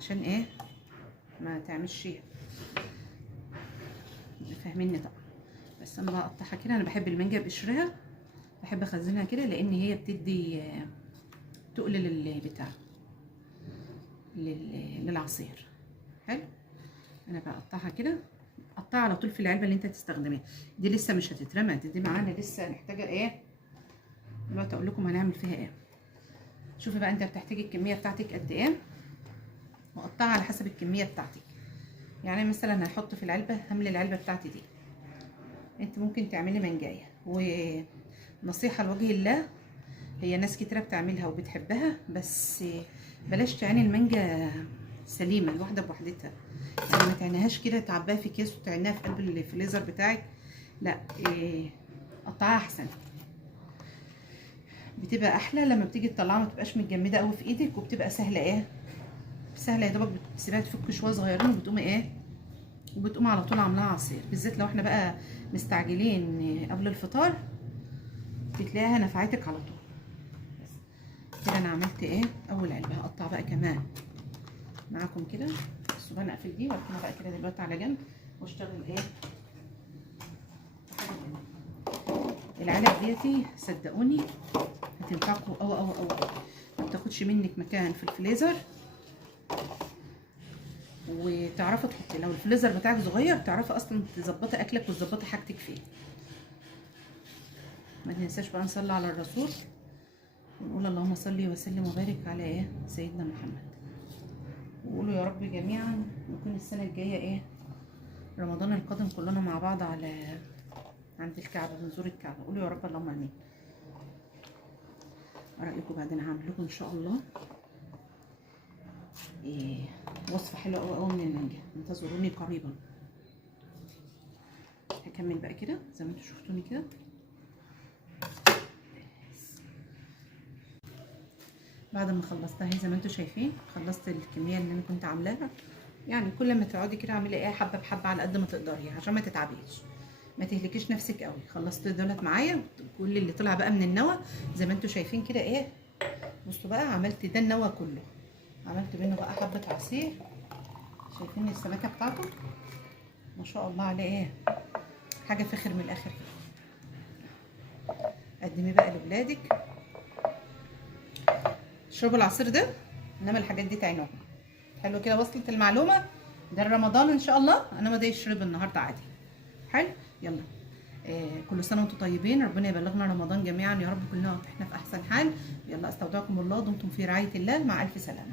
عشان ايه ما تعملش، فاهميني طبعا. بس انا بقطعها كده، انا بحب المانجا بقشرها، بحب اخزنها كده لان هي بتدي تقل للبتاع للعصير. حلو. انا بقطعها كده، قطعها على طول في العلبه اللي انت هتستخدميها دي، لسه مش هتترمى دي معانا لسه محتاجه ايه دلوقتي، اقول لكم هنعمل فيها ايه. شوفي بقى انت بتحتاجي الكميه بتاعتك قد ايه، وقطعها على حسب الكميه بتاعتك. يعني مثلا هحط في العلبه، هملي العلبه بتاعتي دي، انت ممكن تعملي منجايه. ونصيحه لوجه الله، هي ناس كتيره بتعملها وبتحبها، بس بلاش تعيني المانجا سليمه الواحده بوحدتها، يعني ما تعينيهاش كده تعباها في كيس وتعينيها في قلب الفريزر بتاعك، لا قطعها احسن، بتبقى احلى لما بتيجي تطلعها ما تبقاش متجمده قوي في ايدك، وبتبقى سهله سهله يا دوبك بتسيبها تفك شويه صغيرين وبتقومي وبتقوم على طول عاملاها عصير. بالذات لو احنا بقى مستعجلين قبل الفطار بتلاقيها نفعتك على طول. بس كده انا عملت اول علبه. هقطع بقى كمان معاكم كده، بس انا اقفل دي واركنها بقى كده دلوقتي على جنب واشتغل العلب ديتي. صدقوني هتنفعكم او ما بتاخدش منك مكان في الفريزر، وتعرفي تحطي لو الفريزر بتاعك صغير تعرفي اصلا تظبطي اكلك وتظبطي حاجتك فيه. ما تنساش بقى نصلي على الرسول ونقول اللهم صل وسلم وبارك على سيدنا محمد، وقولوا يا رب جميعا نكون السنه الجايه رمضان القادم كلنا مع بعض عند الكعبه بنزور الكعبه. قولوا يا رب اللهم امين. رايكم بعدين هعمل لكم ان شاء الله وصفه حلوه قوي من المانجا، انتظروني قريبا. هكمل بقى كده زي ما انتم شفتوني كده. بعد ما خلصتها اهي زي ما انتم شايفين، خلصت الكميه اللي انا كنت عاملاها. يعني كل ما تقعدي كده اعملي حبه بحبه على قد ما تقدري عشان ما تتعبيش، ما تهلكيش نفسك قوي. خلصت دولت معايا، كل اللي طلع بقى من النوى زي ما انتم شايفين كده بصوا بقى، عملت ده النوى كله، عملت منه بقى حبه عصير. شايفين السمكه بتاعته ما شاء الله عليه، حاجه فخر من الاخر كده. قدميه بقى لاولادك، اشربوا العصير ده، انما الحاجات دي تعينوها. حلو كده، وصلت المعلومه. ده رمضان ان شاء الله، انما ده يشرب النهارده عادي. حلو. يلا كل سنه وانتم طيبين، ربنا يبلغنا رمضان جميعا يا رب، كلنا احنا في احسن حال. يلا استودعكم الله، دمتم في رعايه الله، مع الف سلامه.